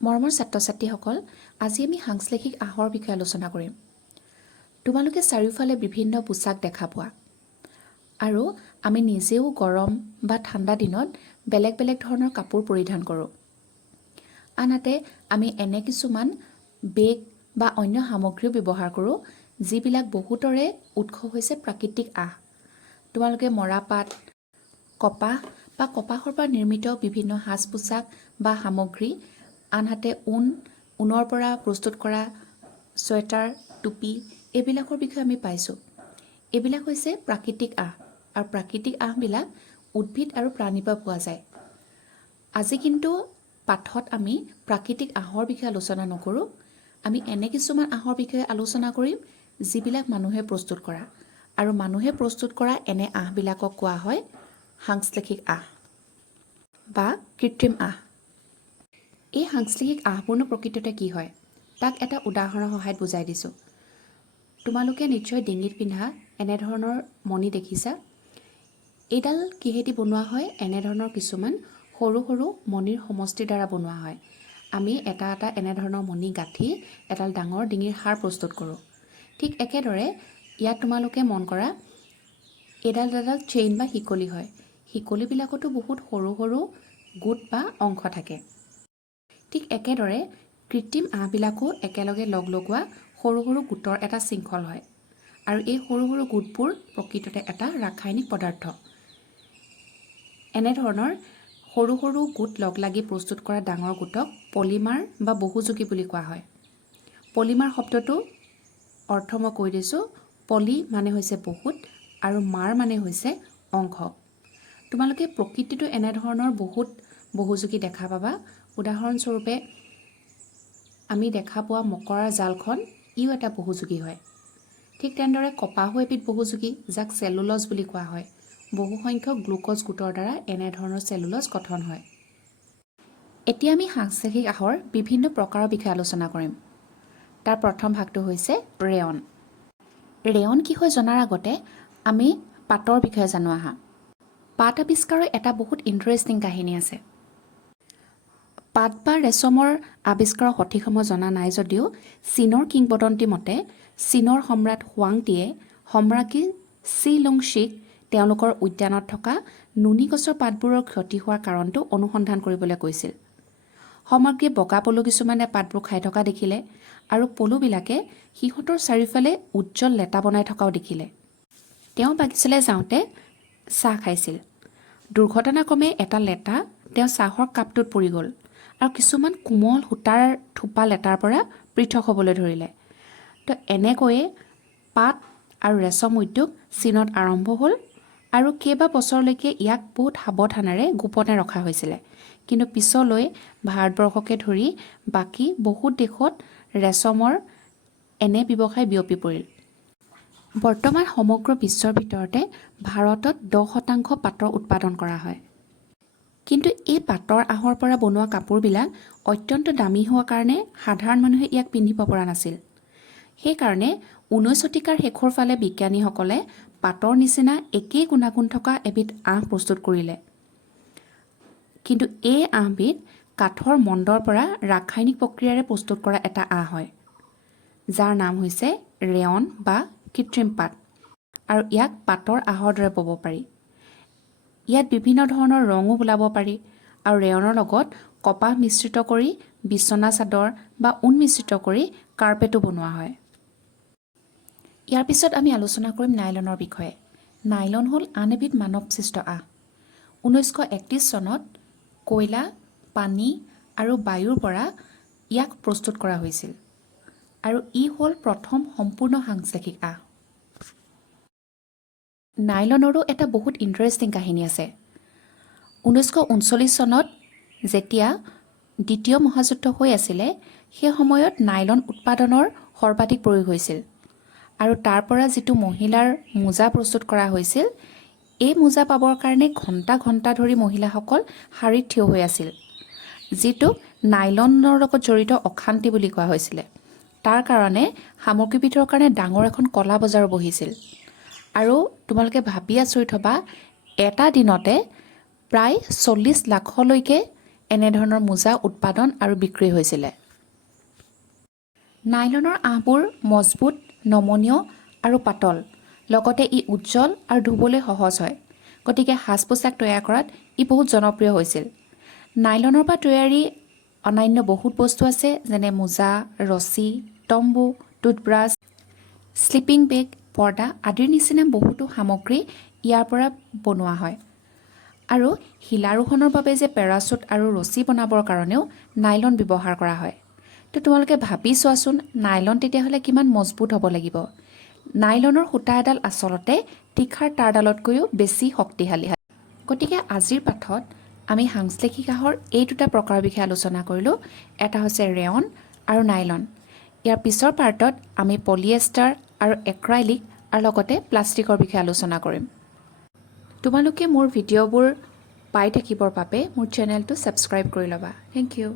মৰমৰ ছাত্ৰ-ছাত্ৰীসকল, আজি আমি সাংশ্লেষিক আহৰ বিষয়ে আলোচনা কৰিম। তোমালোকে চাৰিওফালে বিভিন্ন পোছাক দেখা পোৱা আৰু আমি নিজেও গৰম বা ঠাণ্ডা দিনত বেলেগ বেলেগ ধৰণৰ কাপোৰ পৰিধান কৰোঁ। আনহাতে আমি এনে কিছুমান বেগ বা অন্য সামগ্ৰীও ব্যৱহাৰ কৰোঁ, যিবিলাক বহুতৰে উৎস হৈছে প্ৰাকৃতিক আহ। তোমালোকে মৰাপাট, কপাহ বা কপাহৰ পৰা নিৰ্মিত বিভিন্ন সাজ-পোছাক বা সামগ্ৰী, আনহাতে ঊণৰ পৰা প্ৰস্তুত কৰা ছুৱেটাৰ, টুপি এইবিলাকৰ বিষয়ে আমি পাইছোঁ। এইবিলাক হৈছে প্ৰাকৃতিক আহ আৰু প্ৰাকৃতিক আহবিলাক উদ্ভিদ আৰু প্ৰাণীৰ পৰা পোৱা যায়। আজি কিন্তু পাঠত আমি প্ৰাকৃতিক আহৰ বিষয়ে আলোচনা নকৰোঁ। আমি এনে কিছুমান আহৰ বিষয়ে আলোচনা কৰিম, যিবিলাক মানুহে প্ৰস্তুত কৰা, আৰু মানুহে প্ৰস্তুত কৰা এনে আহবিলাকক কোৱা হয় সাংশ্লেষিক আহ বা কৃত্ৰিম আহ। এই সাংশ্লেষিক আহবোৰনো প্ৰকৃততে কি হয়, তাক এটা উদাহৰণৰ সহায়ত বুজাই দিছোঁ। তোমালোকে নিশ্চয় ডিঙিত পিন্ধা এনেধৰণৰ মণি দেখিছা। এইডাল কিহেদি বনোৱা হয়? এনেধৰণৰ কিছুমান সৰু সৰু মণিৰ সমষ্টিৰ দ্বাৰা বনোৱা হয়। আমি এটা এটা এনেধৰণৰ মণি গাঁঠি এডাল ডাঙৰ ডিঙিৰ হাৰ প্ৰস্তুত কৰোঁ। ঠিক একেদৰে ইয়াত তোমালোকে মন কৰা, এইডাল চেইন বা শিকলি হয়। শিকলিবিলাকতো বহুত সৰু সৰু গোট বা অংশ থাকে। ঠিক একেদৰে কৃত্ৰিম আহবিলাকো একেলগে লগ লগোৱা সৰু সৰু গোটৰ এটা শৃংখল হয়, আৰু এই সৰু সৰু গোটবোৰ প্ৰকৃততে এটা ৰাসায়নিক পদাৰ্থ। এনেধৰণৰ সৰু সৰু গোট লগ লাগি প্ৰস্তুত কৰা ডাঙৰ গোটক পলিমাৰ বা বহুযোগী বুলি কোৱা হয়। পলিমাৰ শব্দটো অৰ্থ মই কৈ দিছোঁ। পলি মানে হৈছে বহুত আৰু মাৰ মানে হৈছে অংশ। তোমালোকে প্ৰকৃতিতো এনেধৰণৰ বহুত বহুযোগী দেখা পাবা। উদাহৰণস্বৰূপে আমি দেখা পোৱা মকৰাৰ জালখন, ইও এটা বহুযোগী হয়। ঠিক তেনেদৰে কপাহো এবিধ বহুযোগী, যাক চেলুলজ বুলি কোৱা হয়। বহুসংখ্যক গ্লুক'জ গোটৰ দ্বাৰা এনেধৰণৰ চেলুলজ গঠন হয়। এতিয়া আমি সাংশ্লেষিক আহৰ বিভিন্ন প্ৰকাৰৰ বিষয়ে আলোচনা কৰিম। তাৰ প্ৰথম ভাগটো হৈছে ৰেয়ন। ৰেয়ন কি হয় জনাৰ আগতে আমি পাটৰ বিষয়ে জানো আহা। পাট আৱিষ্কাৰৰ এটা বহুত ইণ্টাৰেষ্টিং কাহিনী আছে। পাট বা ৰেচমৰ আৱিষ্কাৰৰ সঠিক সময় জনা নাই যদিও চীনৰ কিংবদন্তি মতে চীনৰ সম্ৰাট হুৱাংটিয়ে সম্ৰাজ্ঞী চি লুংচিক তেওঁলোকৰ উদ্যানত থকা নুনি গছৰ পাতবোৰৰ ক্ষতি হোৱাৰ কাৰণটো অনুসন্ধান কৰিবলৈ কৈছিল। সম্ৰাজ্ঞীয়ে বগা পলু কিছুমানে পাতবোৰ খাই থকা দেখিলে, আৰু পলুবিলাকে সিহঁতৰ চাৰিওফালে উজ্জ্বল লেটা বনাই থকাও দেখিলে। তেওঁ বাগিচালৈ যাওঁতে চাহ খাইছিল। দুৰ্ঘটনাক্ৰমে এটা লেটা তেওঁ চাহৰ কাপটোত পৰি গ'ল, আৰু কিছুমান কোমল সূতাৰ থোপা লেটাৰ পৰা পৃথক হ'বলৈ ধৰিলে। তো এনেকৈয়ে পাট আৰু ৰেচম উদ্যোগ চীনত আৰম্ভ হ'ল, আৰু কেইবা বছৰলৈকে ইয়াক বহুত সাৱধানেৰে গোপনে ৰখা হৈছিলে। কিন্তু পিছলৈ ভাৰতবৰ্ষকে ধৰি বাকী বহুত দেশত ৰেচমৰ এনে ব্যৱসায় বিয়পি পৰিল। বৰ্তমান সমগ্ৰ বিশ্বৰ ভিতৰতে ভাৰতত 10% পাটৰ উৎপাদন কৰা হয়। কিন্তু এই পাটৰ আহৰ পৰা বনোৱা কাপোৰবিলাক অত্যন্ত দামী হোৱাৰ কাৰণে সাধাৰণ মানুহে ইয়াক পিন্ধিব পৰা নাছিল। সেইকাৰণে 19 শতিকাৰ শেষৰ ফালে বিজ্ঞানীসকলে পাটৰ নিচিনা একেই গুণাগুণ থকা এবিধ আহ প্ৰস্তুত কৰিলে। কিন্তু এই আহবিধ কাঠৰ মণ্ডৰ পৰা ৰাসায়নিক প্ৰক্ৰিয়াৰে প্ৰস্তুত কৰা এটা আহ হয়, যাৰ নাম হৈছে ৰেয়ন বা কৃত্ৰিম পাট, আৰু ইয়াক পাটৰ আহৰ দৰে বব পাৰি। ইয়াত বিভিন্ন ধৰণৰ ৰঙো বোলাব পাৰি, আৰু ৰেয়নৰ লগত কপাহ মিশ্ৰিত কৰি বিচনা চাদৰ বা ঊণ মিশ্ৰিত কৰি কাৰ্পেটো বনোৱা হয়। ইয়াৰ পিছত আমি আলোচনা কৰিম নাইলনৰ বিষয়ে। নাইলন হ'ল আন এবিধ মানৱসৃষ্ট আহ। 1931 চনত কয়লা, পানী আৰু বায়ুৰ পৰা ইয়াক প্ৰস্তুত কৰা হৈছিল, আৰু ই হ'ল প্ৰথম সম্পূৰ্ণ সাংশ্লেষিক আহ। নাইলনৰো এটা বহুত ইণ্টাৰেষ্টিং কাহিনী আছে। 1939 চনত যেতিয়া দ্বিতীয় মহাযুদ্ধ হৈ আছিলে, সেই সময়ত নাইলন উৎপাদনৰ সৰ্বাধিক প্ৰয়োগ হৈছিল, আৰু তাৰ পৰা যিটো মহিলাৰ মোজা প্ৰস্তুত কৰা হৈছিল, এই মোজা পাবৰ কাৰণে ঘণ্টা ঘণ্টা ধৰি মহিলাসকল শাৰীত থিয় হৈ আছিল, যিটোক নাইলনৰ লগত জড়িত অশান্তি বুলি কোৱা হৈছিলে। তাৰ কাৰণে সামগ্ৰীবিধৰ কাৰণে ডাঙৰ এখন কলা বজাৰো বহিছিল। আৰু তোমালোকে ভাবি আচৰিত হ'বা, এটা দিনতে প্ৰায় 40 লাখলৈকে এনেধৰণৰ মোজা উৎপাদন আৰু বিক্ৰী হৈছিলে। নাইলনৰ আঁহবোৰ মজবুত, নমনীয় আৰু পাতল, লগতে ই উজ্জ্বল আৰু ধুবলৈ সহজ হয়। গতিকে সাজ পোছাক তৈয়াৰ কৰাত ই বহুত জনপ্ৰিয় হৈছিল। নাইলনৰ পৰা তৈয়াৰী অন্যান্য বহুত বস্তু আছে, যেনে মোজা, ৰছী, তম্বু, টুথব্ৰাছ, স্লিপিং বেগ, পৰ্দা আদিৰ নিচিনা বহুতো সামগ্ৰী ইয়াৰ পৰা বনোৱা হয়। আৰু শিলাৰোহণৰ বাবে যে পেৰাচুট আৰু ৰছী বনাবৰ কাৰণেও নাইলন ব্যৱহাৰ কৰা হয়। তো তোমালোকে ভাবি চোৱাচোন, নাইলন তেতিয়াহ'লে কিমান মজবুত হ'ব লাগিব। নাইলনৰ সূতা এডাল আচলতে তীখাৰ তাঁৰডালতকৈও বেছি শক্তিশালী হয়। গতিকে আজিৰ পাঠত আমি সাংশ্লেষিক আঁহৰ এই দুটা প্ৰকাৰৰ বিষয়ে আলোচনা কৰিলোঁ। এটা হৈছে ৰেয়ন আৰু নাইলন। ইয়াৰ পিছৰ পাৰ্টত আমি পলিয়েষ্টাৰ আৰু এক্ৰাইলিক আৰু লগতে প্লাষ্টিকৰ বিষয়ে আলোচনা কৰিম। তোমালোকে মোৰ ভিডিঅ'বোৰ পাই থাকিবৰ বাবে মোৰ চেনেলটো ছাবস্ক্ৰাইব কৰি ল'বা। Thank U.